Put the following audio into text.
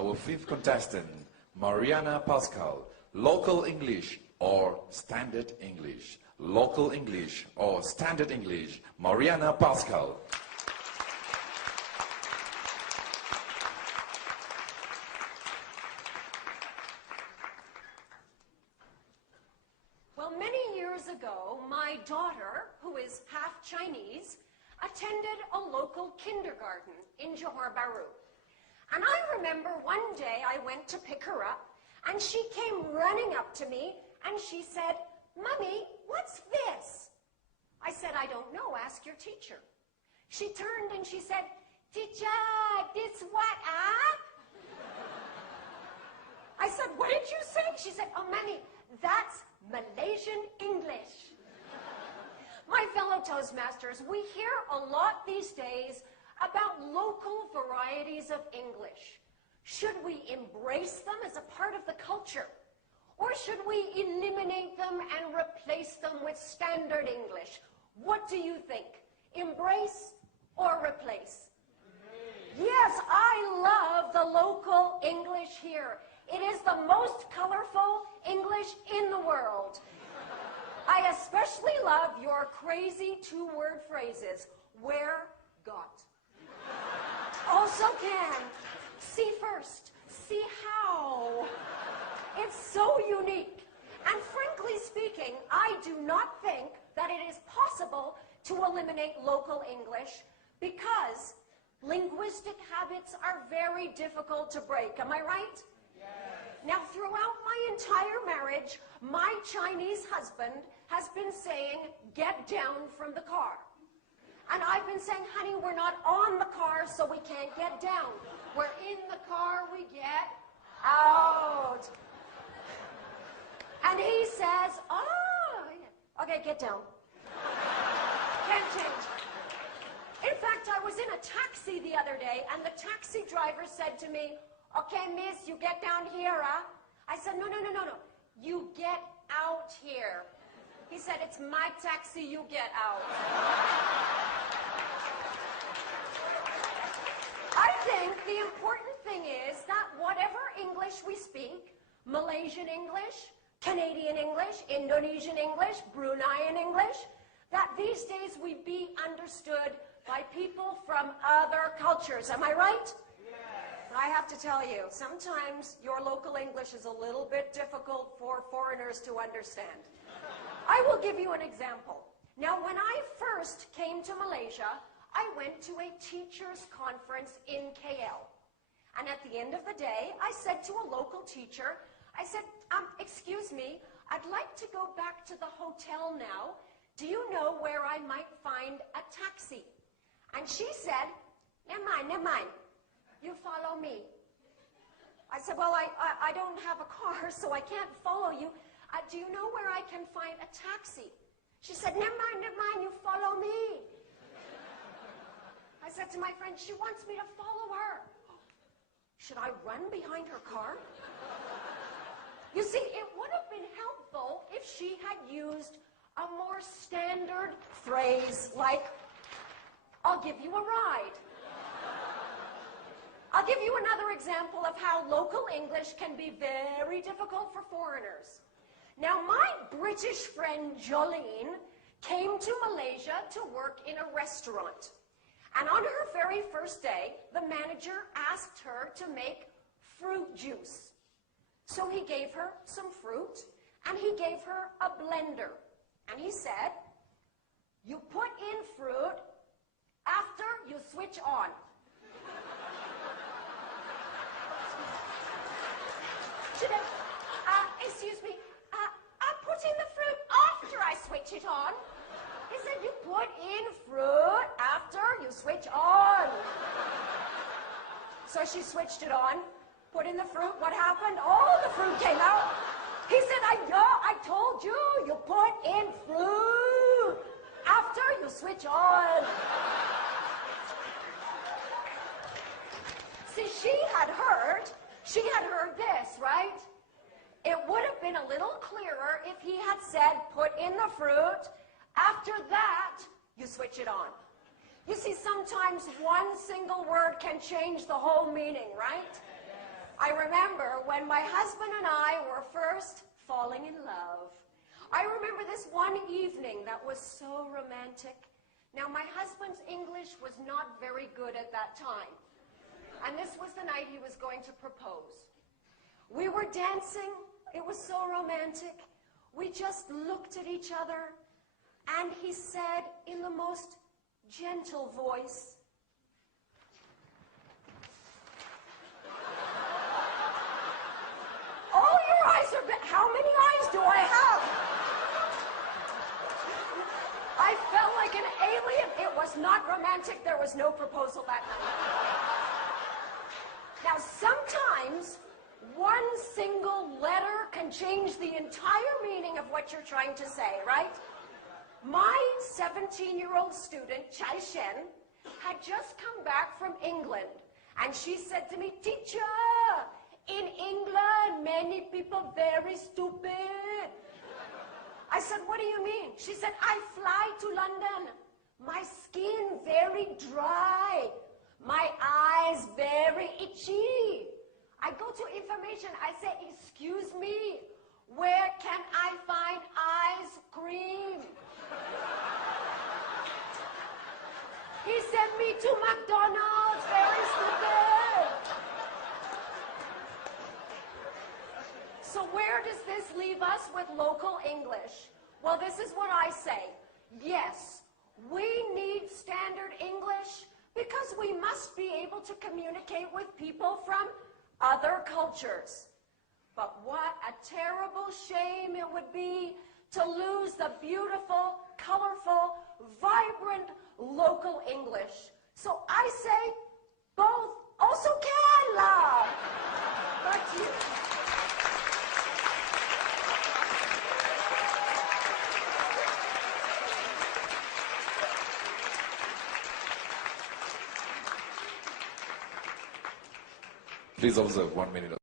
our fifth contestant, Marianna Pascal. Local English or Standard English? Local English or Standard English? Marianna Pascal. Well, many years ago, my daughter, who is half Chinese, attended a local kindergarten in Johor Bahru. And I remember one day I went to pick her up, and she came running up to me, and she said, "Mommy, what's this?" I said, "I don't know, ask your teacher." She turned and she said, "Teacher, this what, ah?" I said, "What did you say?" She said, "Oh, Mommy, that's Malaysian English." My fellow Toastmasters, we hear a lot these days about local varieties of English. Should we embrace them as a part of the culture? Or should we eliminate them and replace them with standard English? What do you think? Embrace or replace? Yes, I love the local English here. It is the most colorful English in the world. I especially love your crazy two-word phrases. Where, got. Also can. See first. See how. It's so unique. And frankly speaking, I do not think that it is possible to eliminate local English because linguistic habits are very difficult to break. Am I right? Yes. Now, throughout my entire marriage, my Chinese husband has been saying, "Get down from the car." And I've been saying, "Honey, we're not on the car, so we can't get down. We're in the car, we get out." And he says, "Oh, okay, get down." Can't change. In fact, I was in a taxi the other day, and the taxi driver said to me, "Okay, miss, you get down here, huh?" I said, No. You get out here." He said, "It's my taxi, you get out." I think the important thing is that whatever English we speak, Malaysian English, Canadian English, Indonesian English, Bruneian English, that these days we be understood by people from other cultures. Am I right? Yes. I have to tell you, sometimes your local English is a little bit difficult for foreigners to understand. I will give you an example. Now, when I first came to Malaysia, I went to a teachers' conference in KL. And at the end of the day, I said to a local teacher, I said, "Excuse me, I'd like to go back to the hotel now. Do you know where I might find a taxi?" And she said, never mind. You follow me." I said, "Well, I don't have a car, so I can't follow you. Do you know where I can find a taxi?" She said, never mind, you follow me." I said to my friend, "She wants me to follow her. Should I run behind her car?" You see, it would have been helpful if she had used a more standard phrase like, "I'll give you a ride." I'll give you another example of how local English can be very difficult for foreigners. Now, my British friend Jolene came to Malaysia to work in a restaurant. And on her very first day, the manager asked her to make fruit juice. So he gave her some fruit, and he gave her a blender. And he said, "You put in fruit after you switch on." Excuse me, I put in the fruit after I switch it on. He said, "You put in fruit after you switch on." So she switched it on, put in the fruit. What happened? All the fruit came out. He said, I told you, you put in fruit after you switch on." See, she had heard this, right? It would have been a little clearer if he had said, "Put in the fruit. After that, you switch it on." You see, sometimes one single word can change the whole meaning, right? I remember when my husband and I were first falling in love. I remember this one evening that was so romantic. Now, my husband's English was not very good at that time. And this was the night he was going to propose. We were dancing. It was so romantic. We just looked at each other, and he said in the most gentle voice, "All your eyes are big. How many eyes do I have?" I felt like an alien. It was not romantic. There was no proposal that night. Now, sometimes one single letter can change the entire meaning of what you're trying to say, right? My 17-year-old student, Chai Shen, had just come back from England, and she said to me, "Teacher, in England, many people very stupid." I said, "What do you mean?" She said, "I fly to London. My skin very dry. My eyes very itchy. I go to information. I say, 'Excuse me, where can I find ice cream?' He sent me to McDonald's. Very stupid." So where does this leave us with local English? Well, this is what I say. Yes, we need standard English because we must be able to communicate with people from other cultures. But what a terrible shame it would be to lose the beautiful, colorful, vibrant local English. So I say both also can love. Back to you. Please observe 1 minute.